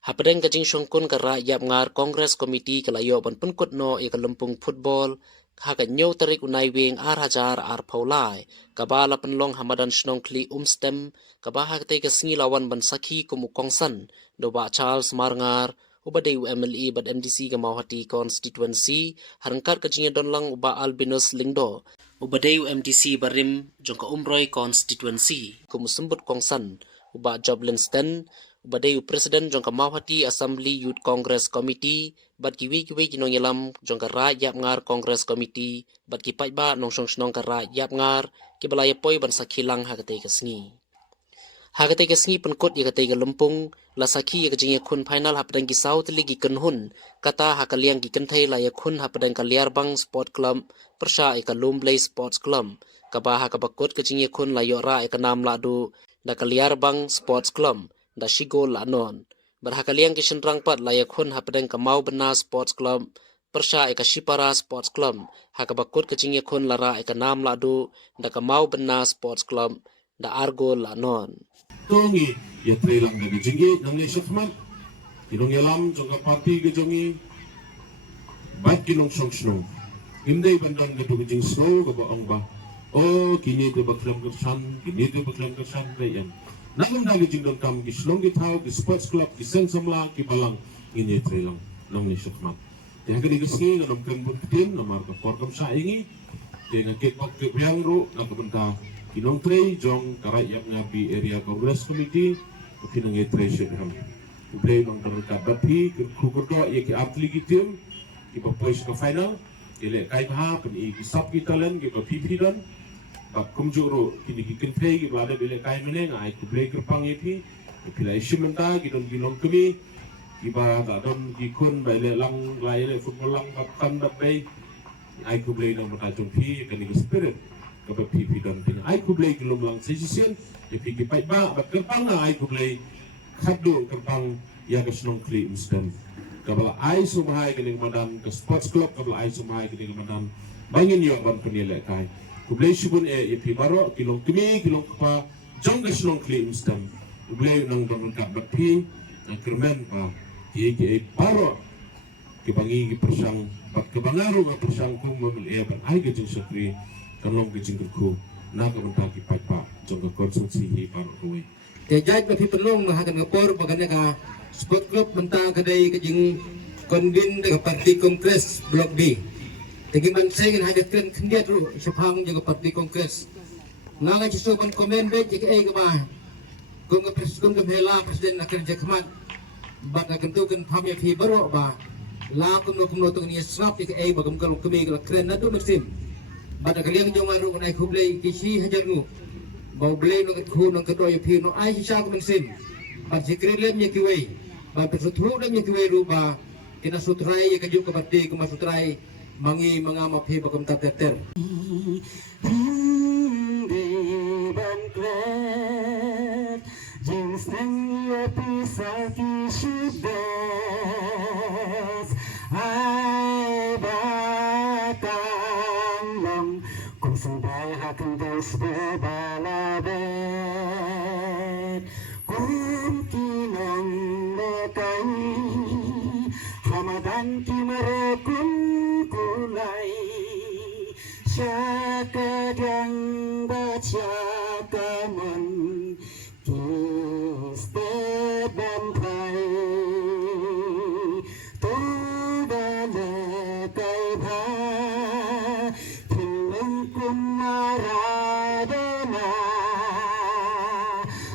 Hapadeng kajing syongkun kara yap ngar Kongres Komiti kalayo ban penkut no i kalumpung football hakat nyaw tarik unai wing ar hajar ar paulai kabala penlong hamadan shnong kli stem kabaha kate kasngi lawan ban sakhi kumu kongsan doba Charles Marngar ubade UMLE bad MDC gamawhati constituency harangkat kajing donlang uba Albinus Lingdo ubade UMDC barim jongka umroy constituency kumu sembut kongsan uba Joblinston Ubadai Presiden jongka Mawhati Assembly Youth Congress Committee bat kiwi kinong yalam jongka ra yap ngar Congress Committee bat kipai ba nong shnong ka ra yap ngar kibalaya poi ban sakhilang hakate kasngi hakate kasngi penkot ya kate lumpung la sakhi ya kajing khun final hapdang ki south ligi kenhun kata hakaliang ki kenthai la ya khun hapdang ka liarbang sport club persha ika lumblay sports club kabaha kabakot kajing khun la yora ika nam la du da ka liarbang sports club da shigol anon berhakaliang kishin rangpat layak hun hapedeng kamau bena sports club persha eka shipara sports club hakabakut kecing yakun lara eka nam ladu da kamau bena sports club da argol anon tongi ya trilang da gejingi nang ni shafman kinong yalam jongka parti gejongi bat kinong song indai bandang gedu gejing snow ka baong ba oh kini ke baklam kersan kini ke baklam kersan dayan Nagam dagi jingdon kam ki slong ki thau ki sports club ki sensamla ki balang ini trilang nong ni shukmat. Dia kini kesingi ngadom kem tim namar ka porkam sa ingi dia ngakit pak ke biangro na kabenta kinong trei jong karai yap ngapi area Congress Committee kinong e trei shekam. Play nong terka bapi kukur do ye ki atli ki tim ki papoy ka final ile kai ha pen i ki sub ki talent ki papi dan Bak kumjuro kini kikin pay gibala bile kay meneng ay kublay kerpang ipi ipila isimenta gidon ginom kami iba gadon gikun bile lang laile football lang kapkan dabay ay kublay nang matajong pi kani spirit kapag pipi don pina ay kublay gilom lang sisisin ipi gipay ba bak kerpang na ay kublay khaddo kerpang yagas nong kli instem kabala ay sumahay kini madan ke sports club kabala ay sumahay kini madan bangin yo ban penilai kay Kublay shibun e ipi baro kilong kumi kilong kapa jong gaslong kli instam kublay nang domkat bakpi na kermen pa ki baro kibangi ki persang bak kebangaro nga persang kum mamil e ban ay gajing sakri kanong gajing ku na kabanta ki pa jong ka konsumsi hi baro kuwi kejait bapi penong mahakan ngapor bagana ka sport club benta kadai kajing konvin dengan parti kongres blok B Tegiman saya ingin hadir keren kendia dulu sepang juga parti kongres. Nanga jisupan komen baik jika kemah. Kung hela presiden akan jakmat. Bat akan tukan pamya fi baro ba. La kumno tung ni srap jika bagam kalau kemi kalau keren nado mesim. Bat akan yang jong aru nai kublai kisi hajar ngu. Bau blai no ku no kedoy fi no ai sisa ku mesim. Bat jikre lem nya kiwei. Bat persutru lem nya kiwei ruba. Kina sutrai ka juk parti kuma sutrai. Mangi mengamap he bagam tateter. Ramadan kimarekum kulai syakadang baca kaman kiste bampai tudale kai bha pilung kumaradana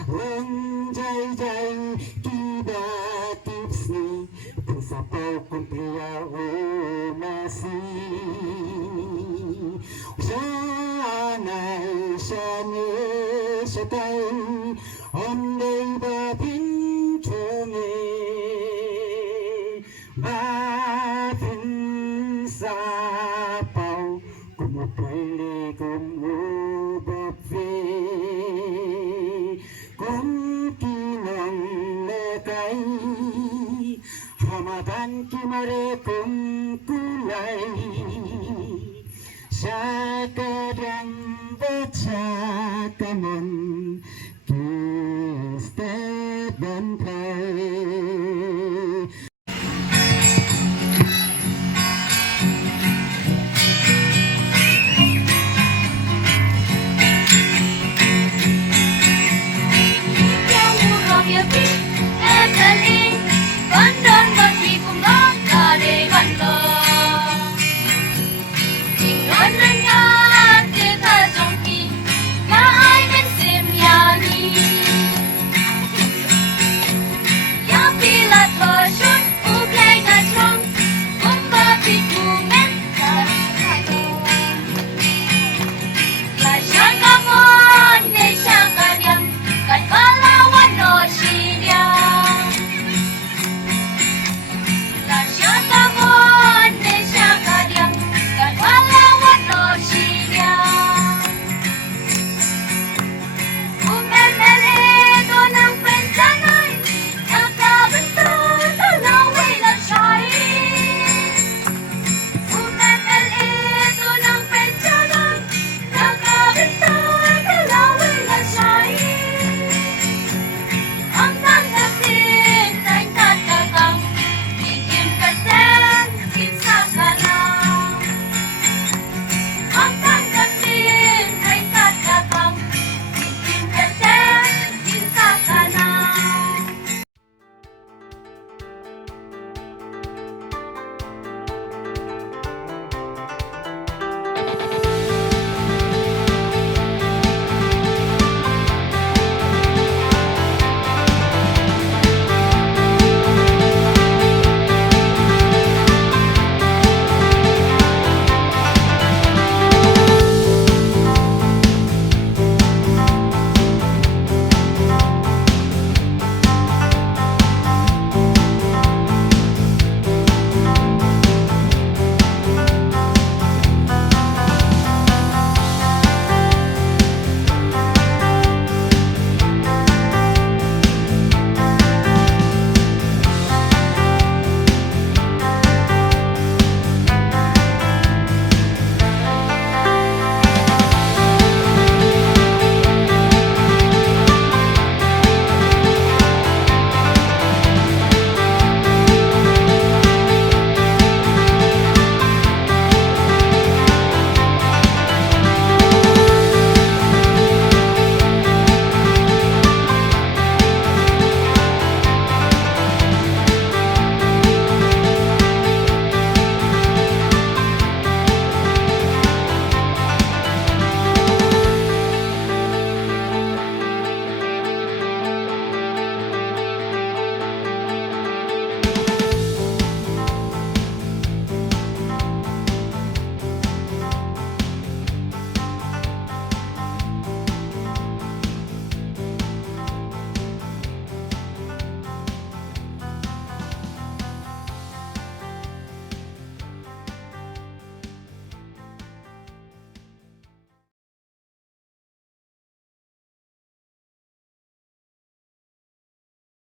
leng jai jai kiba tipsni Sapau kumplia masih Sanai sani setai Ondei bapin chongi Bapin sapau Kumupili kumubapi Kumkinang lekai Ramadan kimarekum kulai Syakadang baca kaman Kiste dan